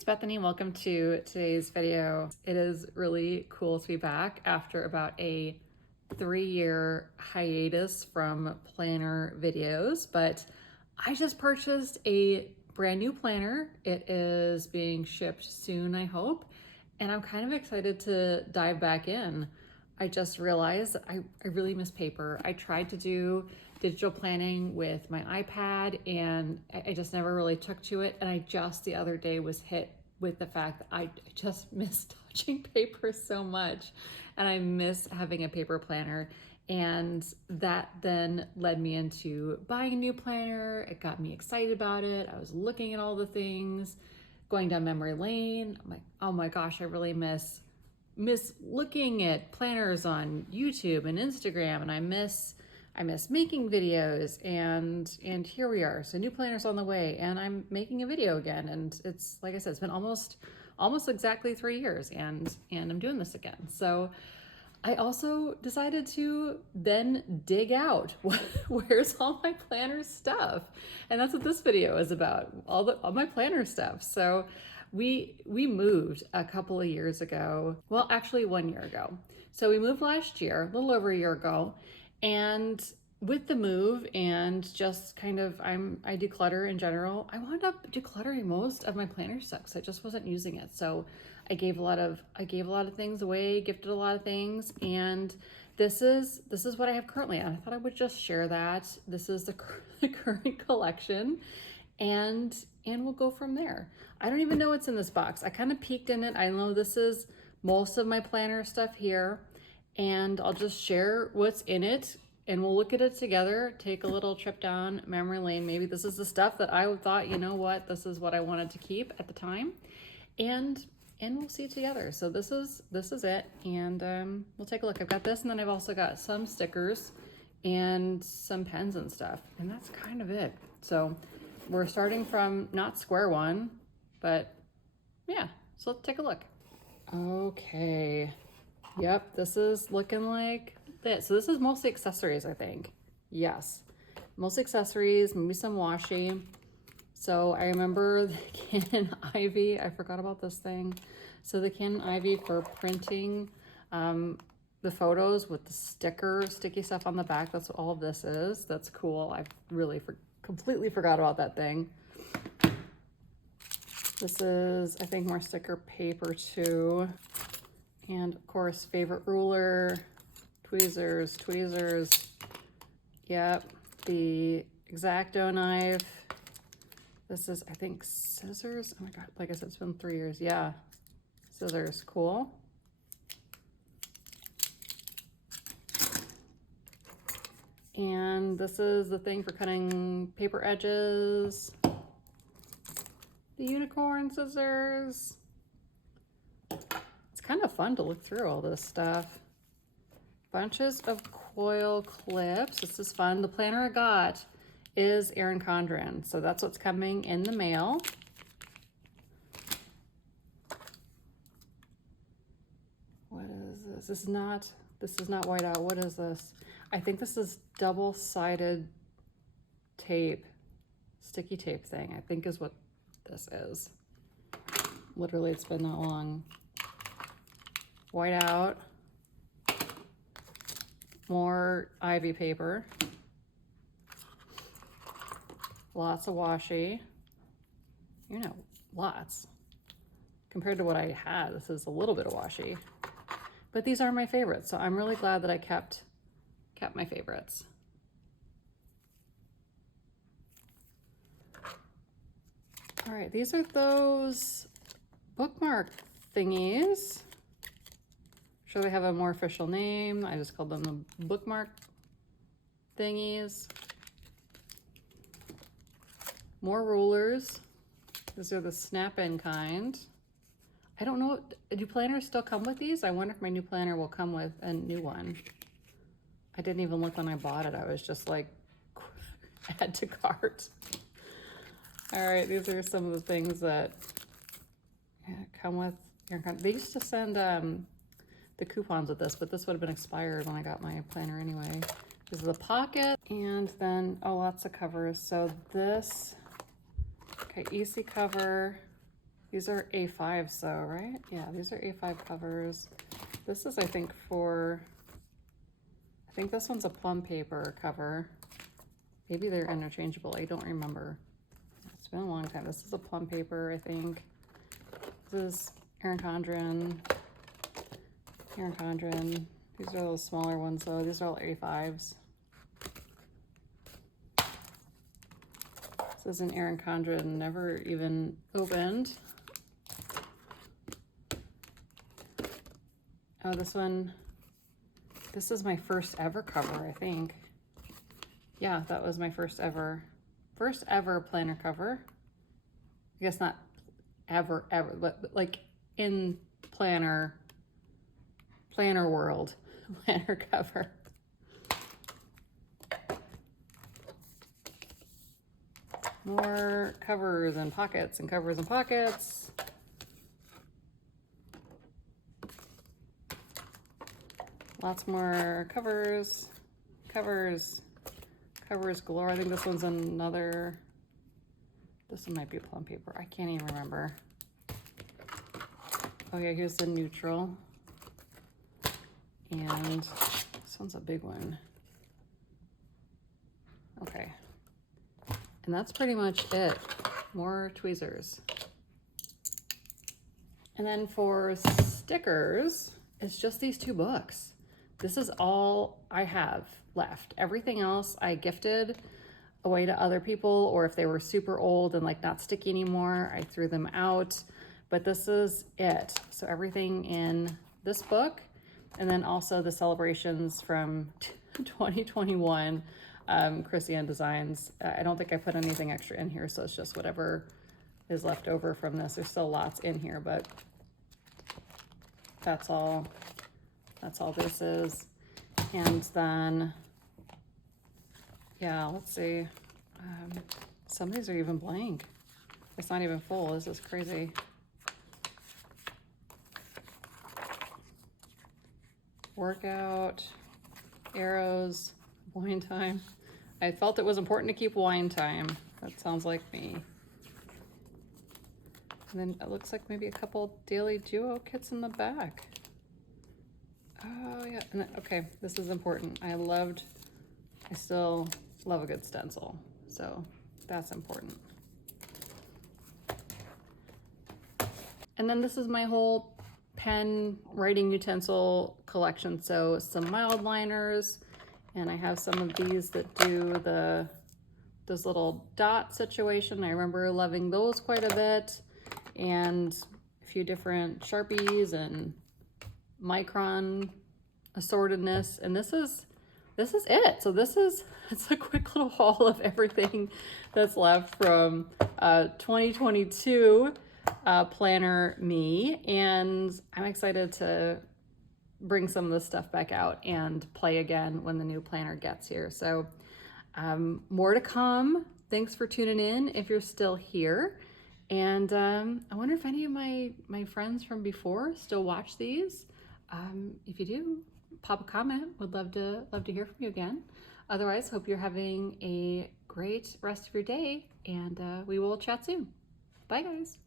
it's Bethany. Welcome to today's video. It is really cool to be back after about a 3-year hiatus from planner videos, but I just purchased a brand new planner. It is being shipped soon, I hope, and I'm kind of excited to dive back in. I just realized I really miss paper. I tried to do digital planning with my iPad and I just never really took to it. And I just the other day was hit with the fact that I just miss touching paper so much. And I miss having a paper planner. And that then led me into buying a new planner. It got me excited about it. I was looking at all the things, going down memory lane. I'm like, oh my gosh, I really miss looking at planners on YouTube and Instagram, and I miss making videos, and here we are. So new planners on the way, and I'm making a video again, and it's like I said, it's been almost exactly 3 years, and I'm doing this again. So I also decided to then dig out where's all my planner stuff, and that's what this video is about, all my planner stuff. So we moved a couple of years ago. Well, actually 1 year ago. So we moved last year, a little over a year ago, and with the move and just kind of I declutter in general, I wound up decluttering most of my planner stuff because I just wasn't using it. So I gave a lot of things away, gifted a lot of things, and this is what I have currently. And I thought I would just share that. This is the current collection, and we'll go from there. I don't even know what's in this box. I kind of peeked in it. I know this is most of my planner stuff here, and I'll just share what's in it, and we'll look at it together, take a little trip down memory lane. Maybe this is the stuff that I thought, you know what, this is what I wanted to keep at the time, and we'll see it together. So this is it, and we'll take a look. I've got this, and then I've also got some stickers and some pens and stuff, and that's kind of it. So we're starting from not square one, but yeah, so let's take a look. Okay, yep, this is looking like this. So this is mostly accessories, I think. Yes, mostly accessories, maybe some washi. So I remember the Canon Ivy, I forgot about this thing. So the Canon Ivy for printing the photos with the sticky stuff on the back, that's what all of this is. That's cool. I really completely forgot about that thing. This is, I think, more sticker paper too. And of course, favorite ruler, tweezers. Yep, the X-Acto knife. This is, I think, scissors. Oh my God, like I said, it's been 3 years. Yeah, scissors, cool. And this is the thing for cutting paper edges. The unicorn scissors. It's kind of fun to look through all this stuff. Bunches of coil clips. This is fun. The planner I got is Erin Condren, so that's what's coming in the mail. What is this? This is not white out. What is this? I think this is double-sided tape, sticky tape thing, I think is what this is. Literally, it's been that long. White out. More Ivy paper. Lots of washi. You know, lots. Compared to what I had, this is a little bit of washi. But these are my favorites, so I'm really glad that I kept my favorites. All right, these are those bookmark thingies. I'm sure they have a more official name. I just called them the bookmark thingies. More rulers. These are the snap-in kind. I don't know, do planners still come with these? I wonder if my new planner will come with a new one. I didn't even look when I bought it. I was just like, add to cart. All right, these are some of the things that come with. They used to send the coupons with this, but this would have been expired when I got my planner anyway. This is the pocket, and then, lots of covers. So this, okay, easy cover. These are A5s though, right? Yeah, these are A5 covers. This is, I think this one's a plum paper cover. Maybe they're interchangeable, I don't remember. It's been a long time. This is a plum paper, I think. This is Erin Condren. Erin Condren. These are those smaller ones though. These are all A5s. This is an Erin Condren, never even opened. Oh, this one, this is my first ever cover, I think. Yeah, that was my first ever planner cover. I guess not ever, but like in planner world, planner cover. More covers and pockets and covers and pockets. Lots more covers galore. I think this one's another, this one might be plum paper. I can't even remember. Oh yeah, here's the neutral. And this one's a big one. Okay. And that's pretty much it. More tweezers. And then for stickers, it's just these 2 books. This is all I have left. Everything else I gifted away to other people, or if they were super old and like not sticky anymore, I threw them out. But this is it. So everything in this book, and then also the celebrations from 2021, Christian Designs. I don't think I put anything extra in here, so it's just whatever is left over from this. There's still lots in here, but that's all this is. And then, yeah, let's see. Some of these are even blank. It's not even full. This is crazy. Workout, arrows, wine time. I felt it was important to keep wine time. That sounds like me. And then it looks like maybe a couple daily duo kits in the back. Oh yeah, and then, okay, this is important. I still love a good stencil, so that's important. And then this is my whole pen writing utensil collection. So some mild liners, and I have some of these that do this little dot situation. I remember loving those quite a bit, and a few different Sharpies and micron assortedness. And this is it. So it's a quick little haul of everything that's left from 2022 planner me, and I'm excited to bring some of this stuff back out and play again when the new planner gets here. So more to come. Thanks for tuning in if you're still here. And I wonder if any of my friends from before still watch these. If you do, pop a comment. Would love to hear from you again. Otherwise, hope you're having a great rest of your day, and we will chat soon. Bye guys.